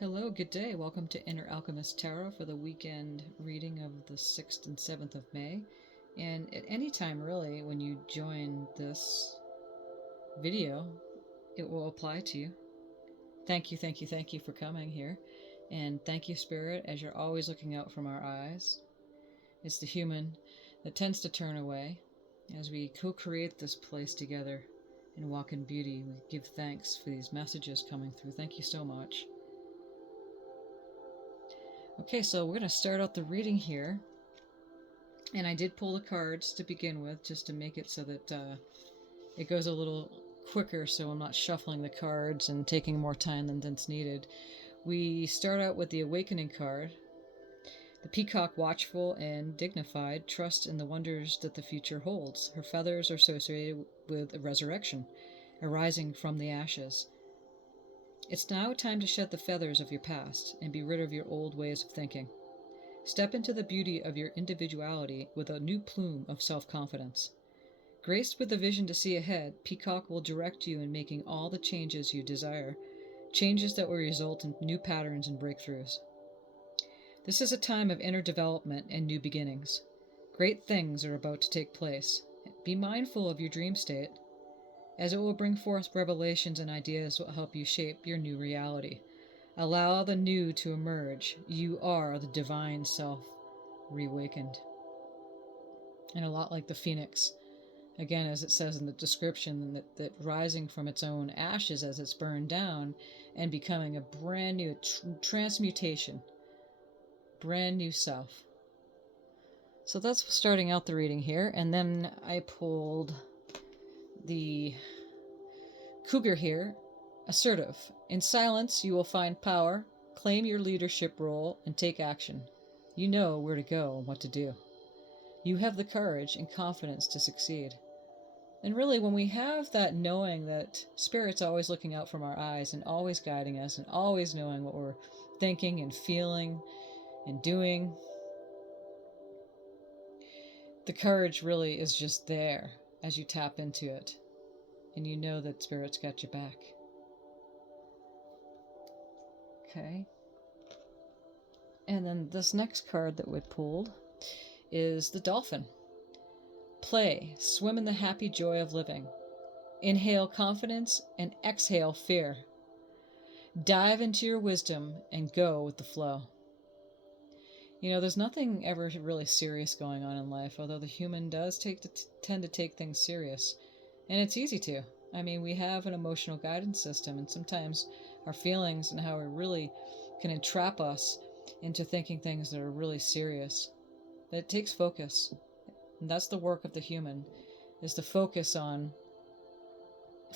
Hello, good day. Welcome to Inner Alchemist Tarot for the weekend reading of the 6th and 7th of May. And at any time, really, when you join this video, it will apply to you. Thank you for coming here. And thank you, Spirit, as you're always looking out from our eyes. It's the human that tends to turn away. As we co-create this place together and walk in beauty, we give thanks for these messages coming through. Thank you so much. Okay, so we're going to start out the reading here. And I did pull the cards to begin with, just to make it so that it goes a little quicker, so I'm not shuffling the cards and taking more time than's needed. We start out with the Awakening card. The peacock, watchful and dignified, trusts in the wonders that the future holds. Her feathers are associated with a resurrection, arising from the ashes. It's now time to shed the feathers of your past and be rid of your old ways of thinking. Step into the beauty of your individuality with a new plume of self-confidence. Graced with the vision to see ahead, Peacock will direct you in making all the changes you desire, changes that will result in new patterns and breakthroughs. This is a time of inner development and new beginnings. Great things are about to take place. Be mindful of your dream state, as it will bring forth revelations and ideas that will help you shape your new reality. Allow the new to emerge. You are the divine self reawakened. And a lot like the phoenix, again, as it says in the description, that rising from its own ashes as it's burned down and becoming a brand new transmutation, brand new self. So that's starting out the reading here. And then I pulled the Cougar here, assertive. In silence, you will find power. Claim your leadership role and take action. You know where to go and what to do. You have the courage and confidence to succeed. And really, when we have that knowing that Spirit's always looking out from our eyes and always guiding us and always knowing what we're thinking and feeling and doing, the courage really is just there as you tap into it. And you know that Spirit's got your back. Okay. And then this next card that we pulled is the Dolphin. Play, swim in the happy joy of living. Inhale confidence and exhale fear. Dive into your wisdom and go with the flow. You know, there's nothing ever really serious going on in life, although the human does tend to take things serious. And it's easy to. I mean, we have an emotional guidance system, and sometimes our feelings and how it really can entrap us into thinking things that are really serious. But it takes focus. And that's the work of the human, is to focus on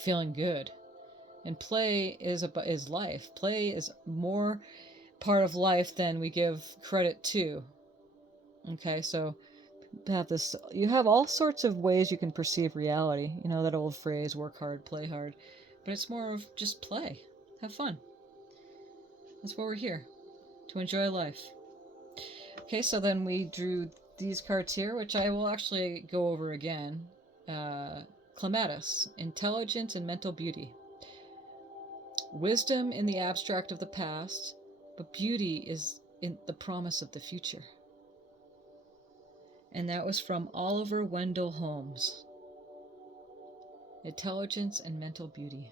feeling good. And play is life. Play is more part of life than we give credit to. Okay, so you have all sorts of ways you can perceive reality. You know that old phrase, work hard, play hard. But it's more of just play. Have fun. That's why we're here, to enjoy life. Okay, so then we drew these cards here, which I will actually go over again. Clematis, intelligence and mental beauty. Wisdom in the abstract of the past, but beauty is in the promise of the future. And that was from Oliver Wendell Holmes. Intelligence and mental beauty.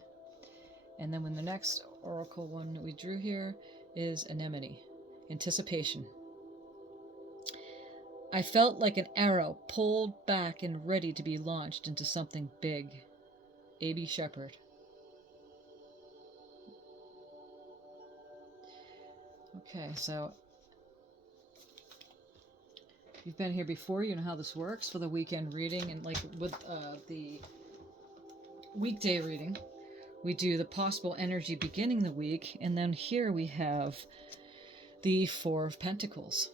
And then when the next oracle one that we drew here is Anemone. Anticipation. I felt like an arrow pulled back and ready to be launched into something big. A.B. Shepard. Okay, so if you've been here before, you know how this works for the weekend reading. And like with the weekday reading, we do the possible energy beginning the week. And then here we have the Four of Pentacles.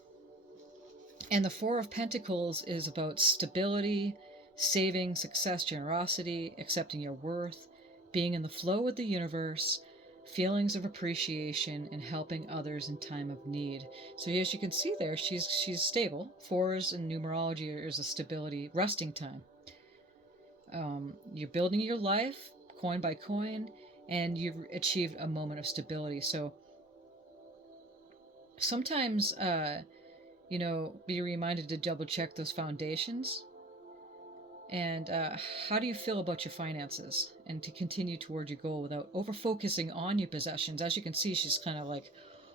And the Four of Pentacles is about stability, saving, success, generosity, accepting your worth, being in the flow with the universe, feelings of appreciation, and helping others in time of need. So as you can see there, she's stable. Fours in numerology is a stability, resting time. You're building your life, coin by coin, and you've achieved a moment of stability. So sometimes, be reminded to double check those foundations. And how do you feel about your finances, and to continue toward your goal without over focusing on your possessions? As you can see, she's kind of like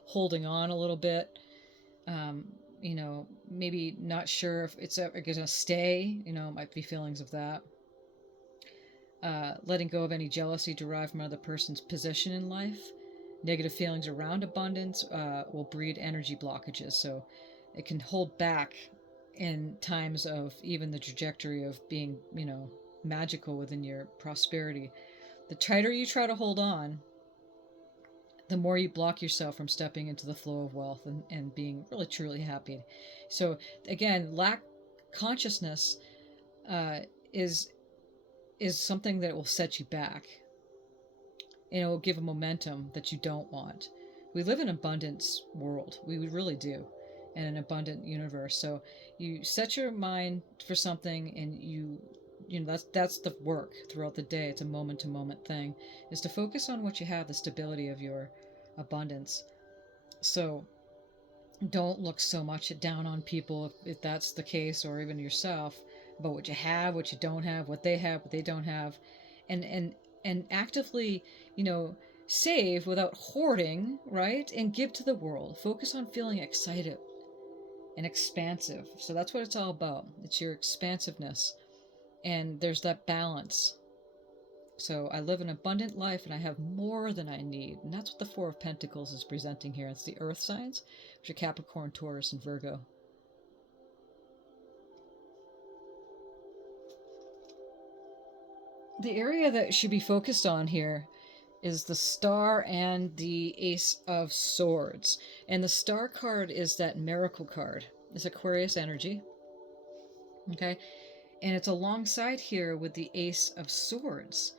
holding on a little bit. Um, maybe not sure if it's ever going to stay. Might be feelings of that. Letting go of any jealousy derived from another person's position in life. Negative feelings around abundance will breed energy blockages. So it can hold back in times of even the trajectory of being, magical within your prosperity. The tighter you try to hold on, the more you block yourself from stepping into the flow of wealth and being really truly happy. So again, lack consciousness uh, is something that will set you back, and it will give a momentum that you don't want. We live in an abundance world. We really do, in an abundant universe. So you set your mind for something, and that's the work throughout the day. It's a moment to moment thing, is to focus on what you have, the stability of your abundance. So don't look so much down on people if that's the case, or even yourself, about what you have, what you don't have, what they have, what they don't have, and actively, save without hoarding, right? And give to the world. Focus on feeling excited and expansive. So that's what it's all about. It's your expansiveness, and there's that balance. So I live an abundant life, and I have more than I need. And that's what the Four of Pentacles is presenting here. It's the earth signs, which are Capricorn, Taurus, and Virgo. The area that should be focused on here is the Star and the Ace of Swords. And the Star card is that miracle card. It's Aquarius energy. Okay? And it's alongside here with the Ace of Swords.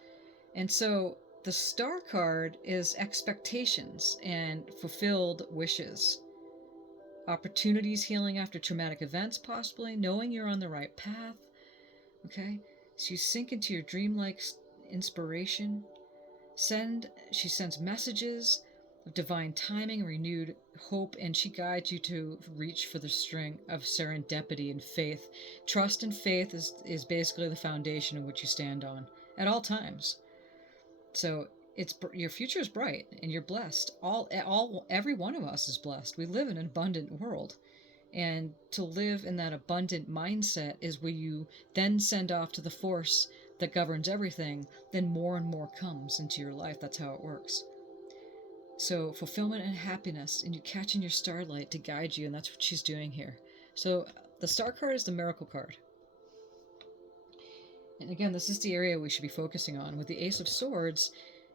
And so the Star card is expectations and fulfilled wishes. Opportunities, healing after traumatic events, possibly, knowing you're on the right path. Okay? So you sink into your dreamlike inspiration. She sends messages of divine timing, renewed hope, and she guides you to reach for the string of serendipity and faith. Trust and faith is basically the foundation of which you stand on at all times. So your future is bright, and you're blessed. Every one of us is blessed. We live in an abundant world, and to live in that abundant mindset is where you then send off to the force that governs everything. Then more and more comes into your life. That's how it works. So fulfillment and happiness, and you catching your starlight to guide you, and that's what she's doing here. So the Star card is the miracle card. And again, this is the area we should be focusing on. With the Ace of Swords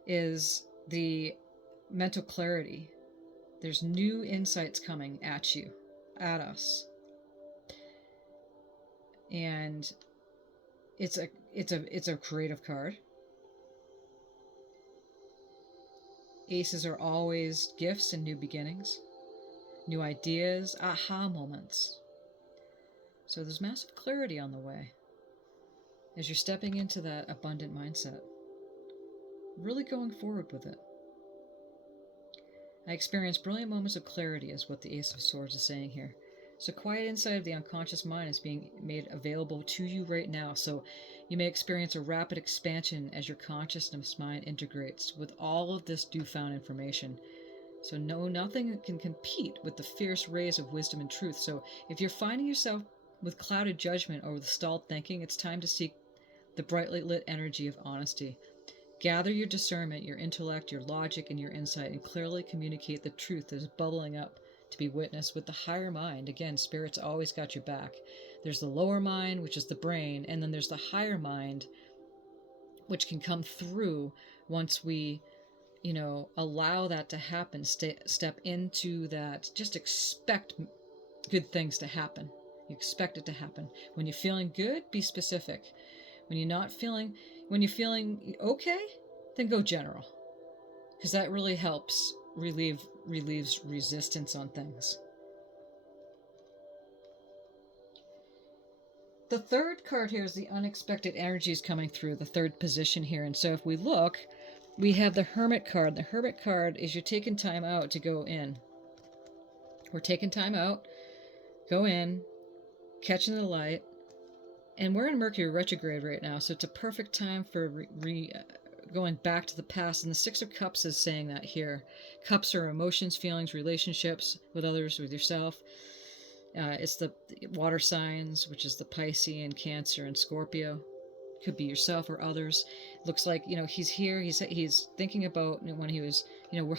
is the mental clarity. There's new insights coming at you, at us. And it's a creative card. Aces are always gifts and new beginnings, new ideas, aha moments. So there's massive clarity on the way as you're stepping into that abundant mindset, really going forward with it. I experience brilliant moments of clarity, is what the Ace of Swords is saying here. So quiet insight of the unconscious mind is being made available to you right now. So you may experience a rapid expansion as your consciousness mind integrates with all of this newfound information. So nothing can compete with the fierce rays of wisdom and truth. So if you're finding yourself with clouded judgment or with stalled thinking, it's time to seek the brightly lit energy of honesty. Gather your discernment, your intellect, your logic, and your insight, and clearly communicate the truth that is bubbling up to be witnessed with the higher mind. Again, Spirit's always got your back. There's the lower mind, which is the brain, and then there's the higher mind, which can come through once we, allow that to happen, step into that. Just expect good things to happen. You expect it to happen. When you're feeling good, be specific. When you're feeling okay, then go general. Because that really helps relieves resistance on things. The third card here is the unexpected energies coming through, the third position here. And so if we look, we have the Hermit card. The Hermit card is you're taking time out to go in. We're taking time out, go in, catching the light, and we're in Mercury retrograde right now, so it's a perfect time for going back to the past. And the Six of Cups is saying that here. Cups are emotions, feelings, relationships with others, with yourself. It's the water signs, which is the Pisces and Cancer and Scorpio. Could be yourself or others. Looks like, he's here. He's thinking about when he was,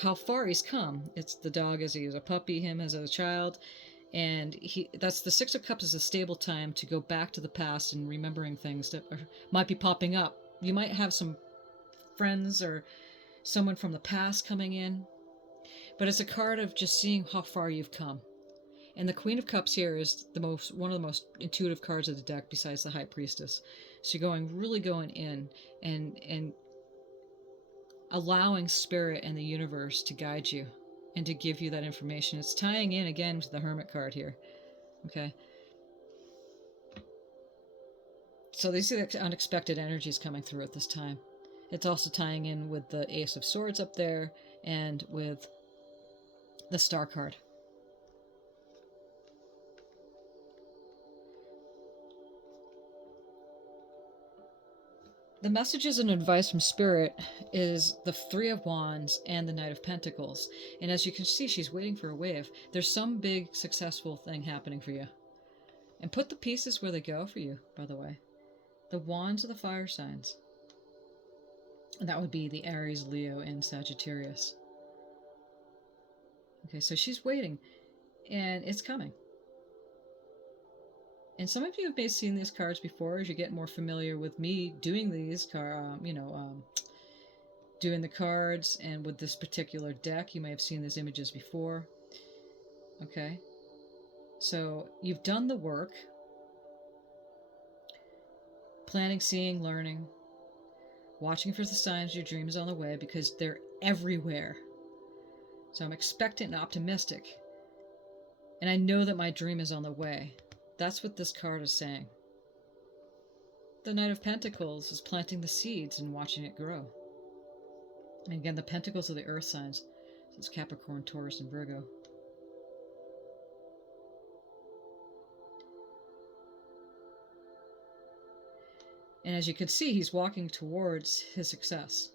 how far he's come. It's the dog as he was a puppy, him as a child, and that's the Six of Cups is a stable time to go back to the past and remembering things that might be popping up. You might have some friends or someone from the past coming in, but it's a card of just seeing how far you've come. And the Queen of Cups here is one of the most intuitive cards of the deck besides the High Priestess. So you're really going in and allowing Spirit and the universe to guide you and to give you that information. It's tying in again to the Hermit card here. Okay. So these are the unexpected energies coming through at this time. It's also tying in with the Ace of Swords up there and with the Star card. The messages and advice from Spirit is the Three of Wands and the Knight of Pentacles. And as you can see, she's waiting for a wave. There's some big successful thing happening for you. And put the pieces where they go for you, by the way. The Wands are the fire signs. And that would be the Aries, Leo, and Sagittarius. Okay, so she's waiting. And it's coming. And some of you may have seen these cards before as you get more familiar with me doing these doing the cards, and with this particular deck, you may have seen these images before. Okay, so you've done the work, planning, seeing, learning, watching for the signs your dream is on the way, because they're everywhere. So I'm expectant and optimistic, and I know that my dream is on the way. That's what this card is saying. The Knight of Pentacles is planting the seeds and watching it grow. And again, the Pentacles are the earth signs. So it's Capricorn, Taurus, and Virgo. And as you can see, he's walking towards his success.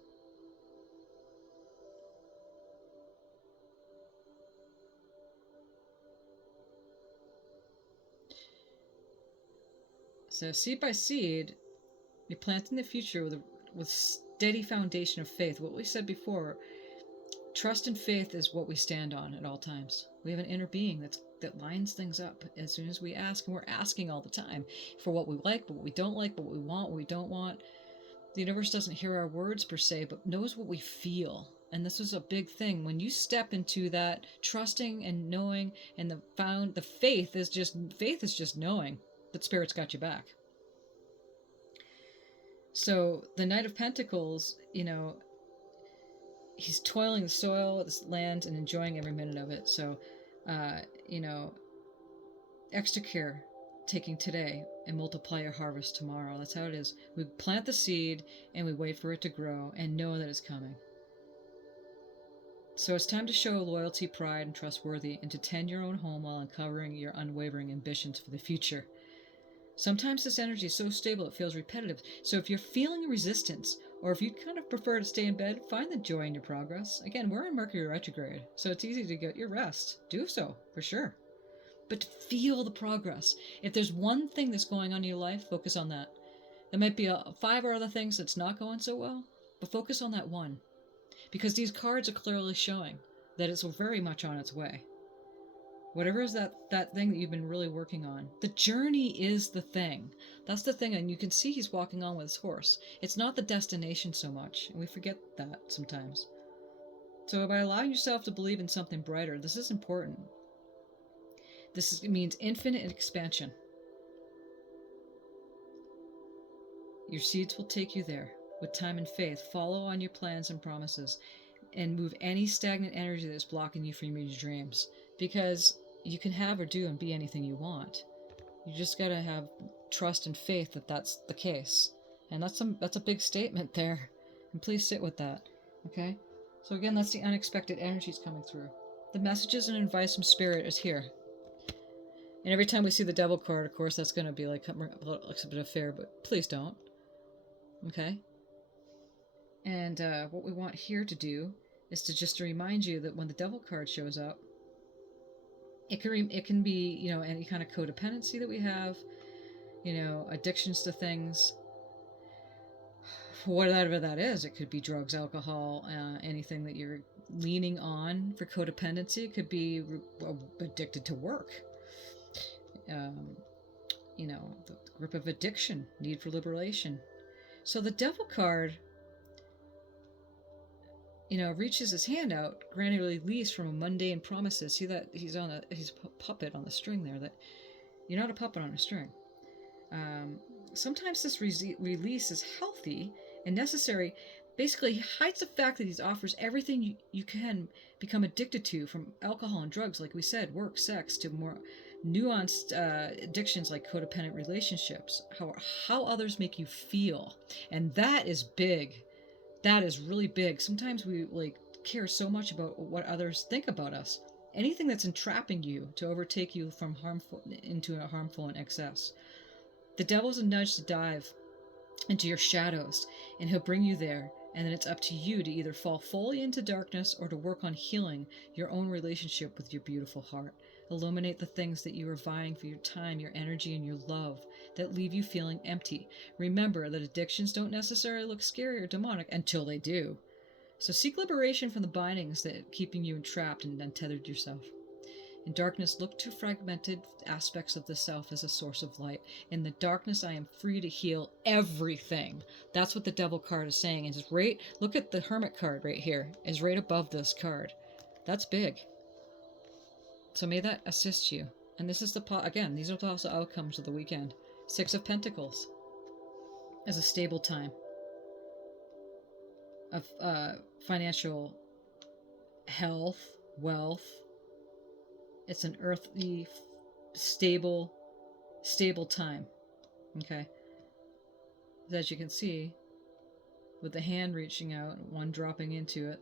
So seed by seed, you're planting the future with steady foundation of faith. What we said before, trust and faith is what we stand on at all times. We have an inner being that lines things up as soon as we ask, and we're asking all the time for what we like, what we don't like, what we want, what we don't want. The universe doesn't hear our words per se, but knows what we feel. And this is a big thing. When you step into that trusting and knowing, and the faith is just knowing that Spirit's got you back. So the Knight of Pentacles, he's toiling the soil, this land, and enjoying every minute of it. So, extra care taking today and multiply your harvest tomorrow. That's how it is. We plant the seed and we wait for it to grow and know that it's coming. So it's time to show loyalty, pride, and trustworthy, and to tend your own home while uncovering your unwavering ambitions for the future. Sometimes this energy is so stable it feels repetitive. So if you're feeling resistance, or if you kind of prefer to stay in bed, find the joy in your progress. Again, we're in Mercury retrograde, so it's easy to get your rest. Do so, for sure. But feel the progress. If there's one thing that's going on in your life, focus on that. There might be 5 or other things that's not going so well, but focus on that one. Because these cards are clearly showing that it's very much on its way. Whatever is that thing that you've been really working on. The journey is the thing. That's the thing, and you can see he's walking on with his horse. It's not the destination so much, and we forget that sometimes. So by allowing yourself to believe in something brighter, this is important. Means infinite expansion. Your seeds will take you there. With time and faith, follow on your plans and promises, and move any stagnant energy that's blocking you from your dreams. Because you can have or do and be anything you want. You just gotta have trust and faith that that's the case. And that's a big statement there. And please sit with that. Okay? So again, that's the unexpected energies coming through. The messages and advice from Spirit is here. And every time we see the Devil card, of course, that's going to be like a bit of fear, but please don't. Okay? And what we want here to do is to just to remind you that when the Devil card shows up, it can be, you know, any kind of codependency that we have, you know, addictions to things, whatever that is. It could be drugs, alcohol, anything that you're leaning on for codependency. It could be addicted to work. You know, the grip of addiction, need for liberation. So the Devil card, you know, reaches his hand out, granting release from mundane promises. See that he's a puppet on the string there. That you're not a puppet on a string. Sometimes this release is healthy and necessary. Basically, he hides the fact that he offers everything you can become addicted to, from alcohol and drugs, like we said, work, sex, to more nuanced addictions like codependent relationships, how others make you feel. And that is big. That is really big. Sometimes we care so much about what others think about us. Anything that's entrapping you to overtake you from harmful into a harmful and excess. The devil's a nudge to dive into your shadows, and he'll bring you there. And then it's up to you to either fall fully into darkness or to work on healing your own relationship with your beautiful heart. Illuminate the things that you are vying for, your time, your energy, and your love, that leave you feeling empty. Remember that addictions don't necessarily look scary or demonic until they do. So seek liberation from the bindings that are keeping you entrapped and untethered yourself. In darkness, look to fragmented aspects of the self as a source of light. In the darkness, I am free to heal everything. That's what the Devil card is saying. And look at the Hermit card right here. Is right above this card. That's big. So may that assist you. And this is again, these are also outcomes of the weekend. 6 of Pentacles as a stable time of financial health, wealth. It's an earthly, stable time. Okay. As you can see, with the hand reaching out, one dropping into it.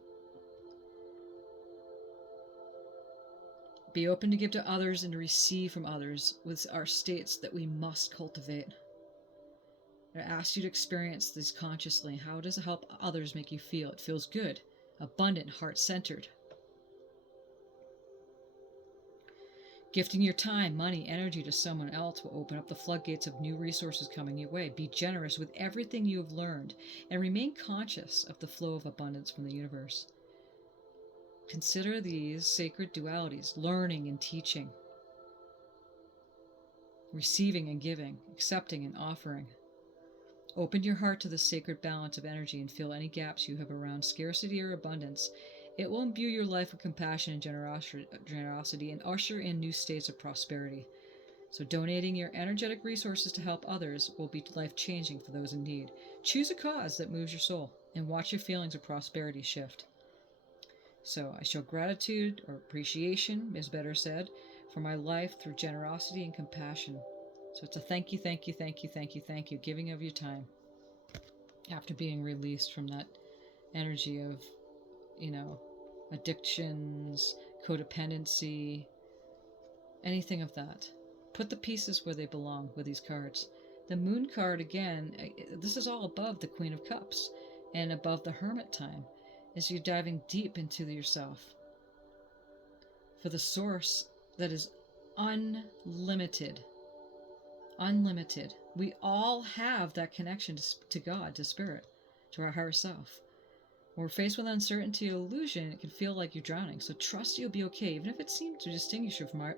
Be open to give to others and to receive from others with our states that we must cultivate. I ask you to experience this consciously. How does it help others make you feel? It feels good, abundant, heart-centered. Gifting your time, money, energy to someone else will open up the floodgates of new resources coming your way. Be generous with everything you have learned and remain conscious of the flow of abundance from the universe. Consider these sacred dualities: learning and teaching, receiving and giving, accepting and offering. Open your heart to the sacred balance of energy and fill any gaps you have around scarcity or abundance. It will imbue your life with compassion and generosity and usher in new states of prosperity. So donating your energetic resources to help others will be life-changing for those in need. Choose a cause that moves your soul and watch your feelings of prosperity shift. So I show gratitude, or appreciation is better said, for my life through generosity and compassion. So it's a thank you, thank you, thank you, thank you, thank you, giving of your time after being released from that energy of, addictions, codependency, anything of that. Put the pieces where they belong with these cards. The Moon card, again, this is all above the Queen of Cups and above the Hermit time, as you're diving deep into yourself for the source that is unlimited. Unlimited. We all have that connection to God, to Spirit, to our higher self. When we're faced with uncertainty or illusion, it can feel like you're drowning. So trust you'll be okay, even if it seems to distinguish you from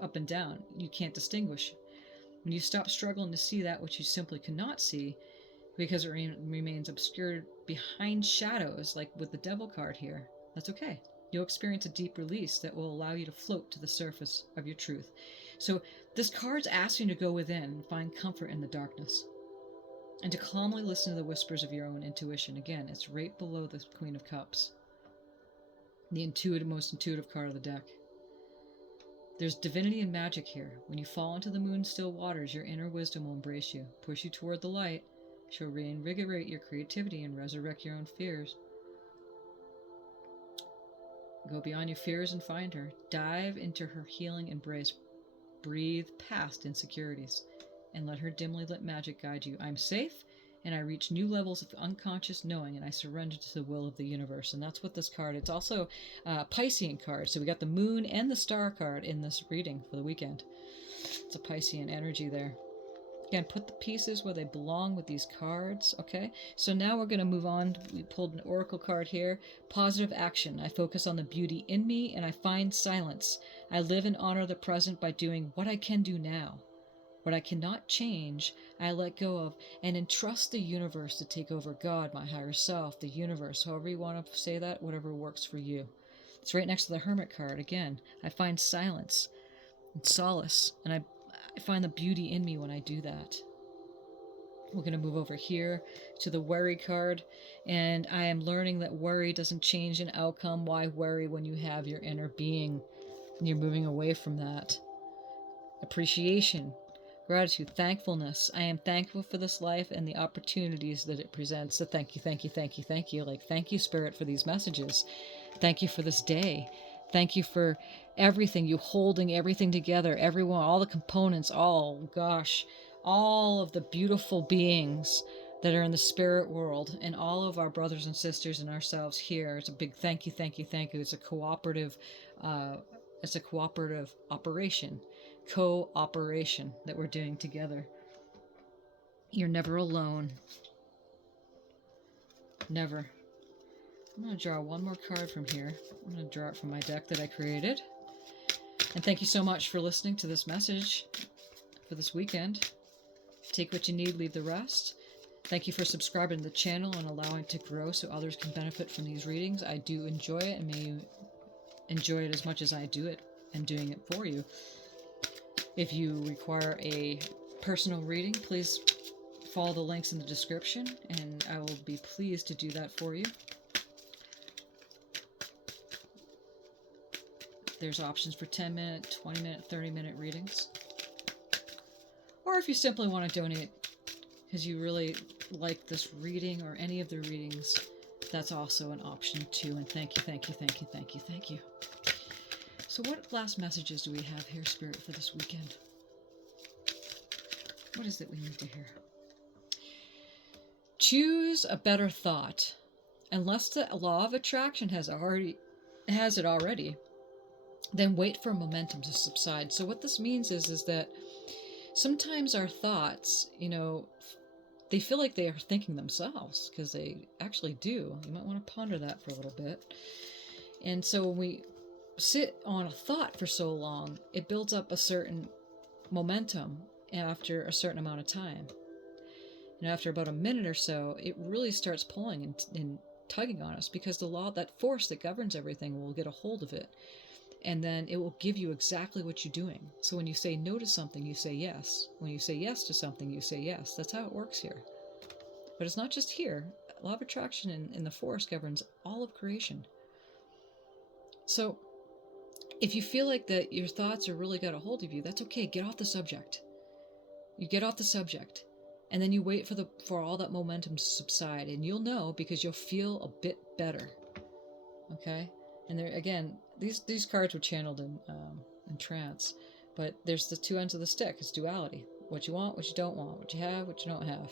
up and down. You can't distinguish. When you stop struggling to see that which you simply cannot see, because it remains obscured behind shadows, like with the Devil card here, that's okay. You'll experience a deep release that will allow you to float to the surface of your truth. So this card's asking you to go within and find comfort in the darkness, and to calmly listen to the whispers of your own intuition. Again, it's right below the Queen of Cups, the most intuitive card of the deck. There's divinity and magic here. When you fall into the moon's still waters, your inner wisdom will embrace you, push you toward the light. She'll reinvigorate your creativity and resurrect your own fears. Go beyond your fears and find her. Dive into her healing embrace. Breathe past insecurities and let her dimly lit magic guide you. I'm safe and I reach new levels of unconscious knowing and I surrender to the will of the universe. And that's what this card, it's also a Piscean card. So we got the moon and the star card in this reading for the weekend. It's a Piscean energy there. Again, put the pieces where they belong with these cards, okay? So now we're going to move on. We pulled an oracle card here. Positive action. I focus on the beauty in me and I find silence. I live and honor the present by doing what I can do now. What I cannot change, I let go of and entrust the universe to take over. God, my higher self, the universe, however you want to say that, whatever works for you. It's right next to the Hermit card. Again, I find silence and solace, and I find the beauty in me when I do that. We're going to move over here to the worry card, and I am learning that worry doesn't change an outcome. Why worry when you have your inner being and you're moving away from that? Appreciation, gratitude, thankfulness. I am thankful for this life and the opportunities that it presents. So thank you, thank you, thank you, thank you. Like, thank you, Spirit, for these messages. Thank you for this day. Thank you for everything, you holding everything together, everyone, all the components, all of the beautiful beings that are in the spirit world, and all of our brothers and sisters and ourselves here. It's a big thank you, thank you, thank you. It's a cooperative operation, cooperation that we're doing together. You're never alone. Never. I'm going to draw one more card from here. I'm going to draw it from my deck that I created. And thank you so much for listening to this message for this weekend. Take what you need, leave the rest. Thank you for subscribing to the channel and allowing it to grow so others can benefit from these readings. I do enjoy it, and may you enjoy it as much as I do it and doing it for you. If you require a personal reading, please follow the links in the description, and I will be pleased to do that for you. There's options for 10-minute, 20-minute, 30-minute readings. Or if you simply want to donate because you really like this reading or any of the readings, that's also an option too. And thank you, thank you, thank you, thank you, thank you. So what last messages do we have here, Spirit, for this weekend? What is it we need to hear? Choose a better thought. Unless the law of attraction has it already, then wait for momentum to subside. So what this means is that sometimes our thoughts, they feel like they are thinking themselves, because they actually do. You might want to ponder that for a little bit. And so when we sit on a thought for so long, it builds up a certain momentum after a certain amount of time. And after about a minute or so, it really starts pulling and tugging on us, because the law, that force that governs everything, will get a hold of it. And then it will give you exactly what you're doing. So when you say no to something, you say yes. When you say yes to something, you say yes. That's how it works here. But it's not just here. Law of attraction and the force governs all of creation. So if you feel like that your thoughts are really got a hold of you, that's okay. Get off the subject. You get off the subject. And then you wait for all that momentum to subside. And you'll know, because you'll feel a bit better. Okay? And there, again, these cards were channeled in trance, but there's the two ends of the stick. It's duality: what you want, what you don't want, what you have, what you don't have.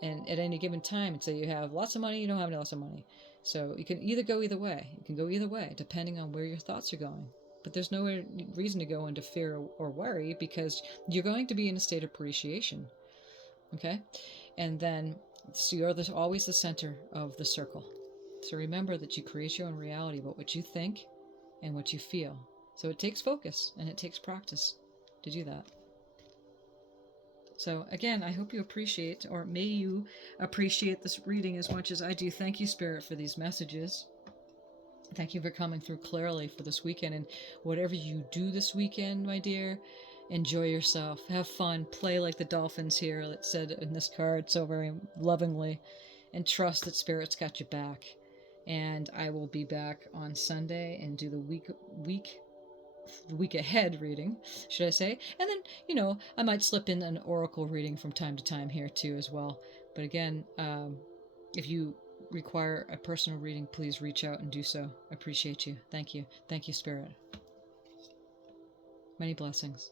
And at any given time, say you have lots of money, you don't have lots of money. So you can either go either way. You can go either way, depending on where your thoughts are going. But there's no reason to go into fear or worry, because you're going to be in a state of appreciation. Okay, and then so you're always the center of the circle. So remember that you create your own reality about what you think and what you feel. So it takes focus and it takes practice to do that. So again, I hope you appreciate, or may you appreciate, this reading as much as I do. Thank you, Spirit, for these messages. Thank you for coming through clearly for this weekend. And whatever you do this weekend, my dear, enjoy yourself. Have fun. Play like the dolphins here, it said in this card so very lovingly. And trust that Spirit's got your back. And I will be back on Sunday and do the week ahead reading, should I say. And then, I might slip in an oracle reading from time to time here too as well. But again, if you require a personal reading, please reach out and do so. I appreciate you. Thank you. Thank you, Spirit. Many blessings.